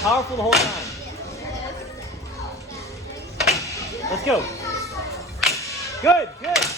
Powerful the whole time. Let's go. Good, good.